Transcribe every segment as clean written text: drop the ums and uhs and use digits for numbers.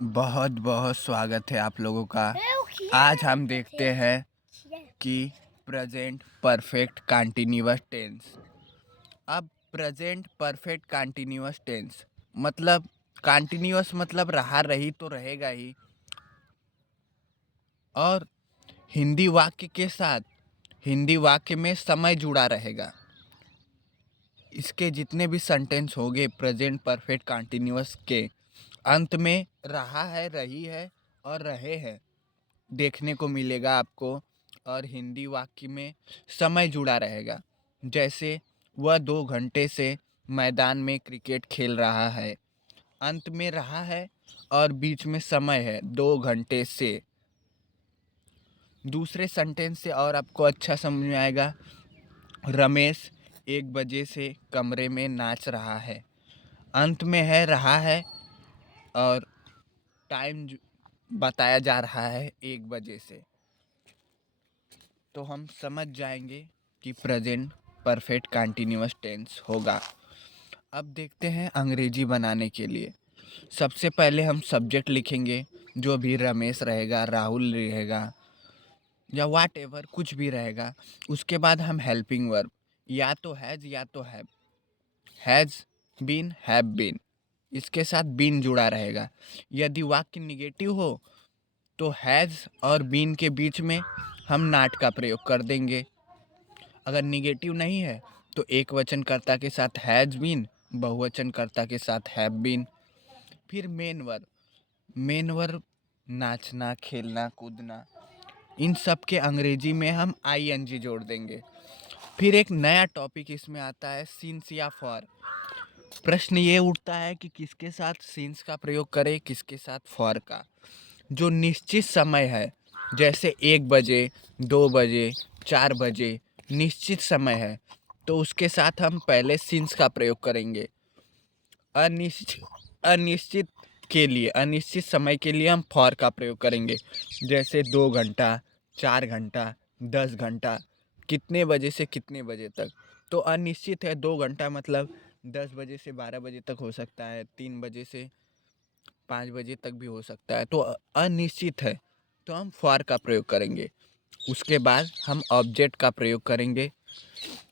बहुत बहुत स्वागत है आप लोगों का। आज हम देखते हैं कि प्रेजेंट परफेक्ट कंटिन्यूअस टेंस। अब प्रेजेंट परफेक्ट कंटिन्यूअस टेंस मतलब कंटिन्यूअस मतलब रहा रही तो रहेगा ही, और हिंदी वाक्य के साथ हिंदी वाक्य में समय जुड़ा रहेगा। इसके जितने भी सेंटेंस होंगे प्रेजेंट परफेक्ट कंटिन्यूअस के अंत में रहा है, रही है और रहे हैं देखने को मिलेगा आपको। और हिंदी वाक्य में समय जुड़ा रहेगा, जैसे वह 2 घंटे से मैदान में क्रिकेट खेल रहा है। अंत में रहा है और बीच में समय है 2 घंटे से। दूसरे सेंटेंस से और आपको अच्छा समझ में आएगा। रमेश 1 बजे से कमरे में नाच रहा है। अंत में है रहा है और टाइम बताया जा रहा है 1 बजे से। तो हम समझ जाएंगे कि प्रेजेंट परफेक्ट कंटिन्यूअस टेंस होगा। अब देखते हैं अंग्रेजी बनाने के लिए। सबसे पहले हम सब्जेक्ट लिखेंगे, जो भी रमेश रहेगा, राहुल रहेगा या वाट एवर कुछ भी रहेगा। उसके बाद हम हेल्पिंग वर्ब, या तो हैज़ या तो हैज़ बीन, हैव बीन, इसके साथ बीन जुड़ा रहेगा। यदि वाक्य निगेटिव हो तो हैज़ और बीन के बीच में हम नॉट का प्रयोग कर देंगे। अगर निगेटिव नहीं है तो एक वचनकर्ता के साथ हैज़ बीन, बहुवचनकर्ता के साथ हैव बीन। फिर मेन वर्ब नाचना, खेलना, कूदना, इन सब के अंग्रेजी में हम आईएनजी जोड़ देंगे। फिर एक नया टॉपिक इसमें आता है, सिंस या फॉर। प्रश्न ये उठता है कि किसके साथ सिंस का प्रयोग करें, किसके साथ फॉर का। जो निश्चित समय है, जैसे 1 बजे, 2 बजे, 4 बजे, निश्चित समय है तो उसके साथ हम पहले सिंस का प्रयोग करेंगे। अनिश्चित अनिश्चित अनिश्चित समय के लिए हम फॉर का प्रयोग करेंगे, जैसे 2 घंटा, 4 घंटा, 10 घंटा, कितने बजे से कितने बजे तक। तो अनिश्चित है, 2 घंटा मतलब 10 बजे से 12 बजे तक हो सकता है, 3 बजे से 5 बजे तक भी हो सकता है। तो अनिश्चित है तो हम फॉर का प्रयोग करेंगे। उसके बाद हम ऑब्जेक्ट का प्रयोग करेंगे।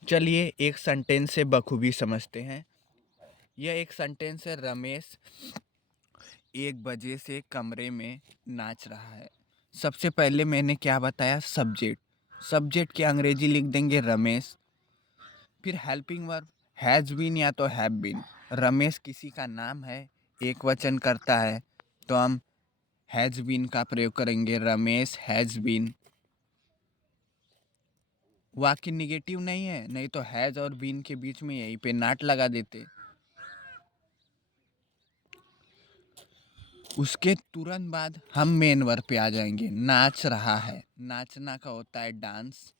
चलिए एक सेंटेंस से बखूबी समझते हैं। यह एक सेंटेंस है, रमेश 1 बजे से कमरे में नाच रहा है। सबसे पहले मैंने क्या बताया, सब्जेक्ट की अंग्रेजी लिख देंगे रमेश। फिर हेल्पिंग वर्ब हैज़ बीन या तो हैव बीन। रमेश किसी का नाम है, एक वचन करता है तो हम हैज़ बीन का प्रयोग करेंगे, रमेश हैज़ बीन। वाक्य निगेटिव नहीं है, नहीं तो हैज़ और बीन के बीच में यहीं पे नॉट लगा देते। उसके तुरंत बाद हम मेन वर्ब पे आ जाएंगे, नाच रहा है। नाचना का होता है डांस,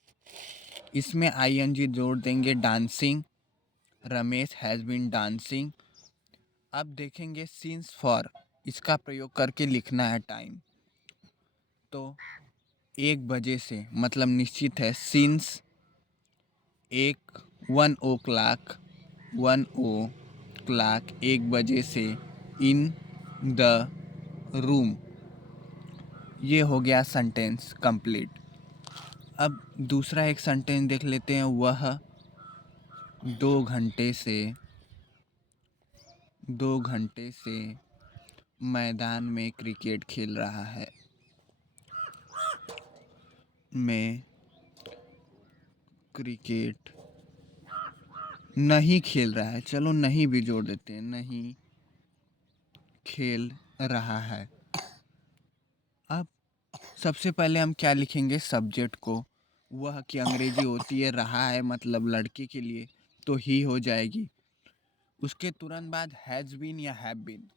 इसमें आईएनजी जोड़ देंगे, dancing. Ramesh has been dancing. अब देखेंगे सिंस फॉर, इसका प्रयोग करके लिखना है टाइम। तो 1 बजे से मतलब निश्चित है, सिंस 1 क्लाक 1 बजे से, इन द रूम। ये हो गया सेंटेंस कंप्लीट। अब दूसरा एक सेंटेंस देख लेते हैं। वह 2 घंटे से 2 घंटे से मैदान में क्रिकेट खेल रहा है। मैं क्रिकेट नहीं खेल रहा है, चलो नहीं भी जोड़ देते हैं, नहीं खेल रहा है। अब सबसे पहले हम क्या लिखेंगे, सब्जेक्ट को। वह की अंग्रेजी होती है रहा है, मतलब लड़के के लिए तो ही हो जाएगी। उसके तुरंत बाद हैज़ बीन या हैव बीन।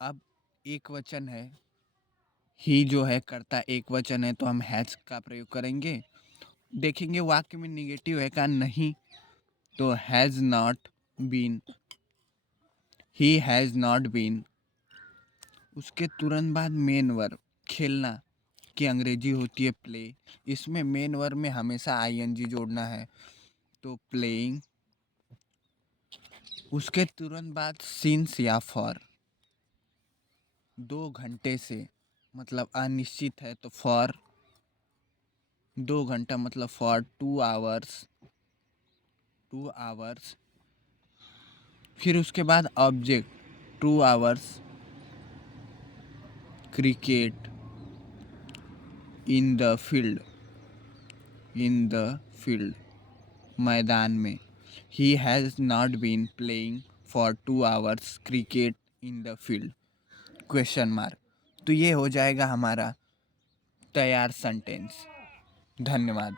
अब एक वचन है, ही जो है कर्ता एक वचन है तो हम हैज़ का प्रयोग करेंगे। देखेंगे वाक्य में निगेटिव है का, नहीं, तो has not been, he has not been. उसके तुरंत बाद मेन वर्ब, खेलना की अंग्रेजी होती है प्ले। इसमें मेन वर्ब में हमेशा आईएनजी जोड़ना है, तो प्लेइंग। उसके तुरंत बाद सिंस या फॉर, 2 घंटे से मतलब अनिश्चित है, तो फॉर 2 घंटा मतलब फॉर 2 आवर्स, 2 आवर्स। फिर उसके बाद object 2 hours cricket in the field, in the field मैदान में। He has not been playing for 2 hours cricket in the field, question mark. तो ये हो जाएगा हमारा तैयार सेंटेंस। धन्यवाद।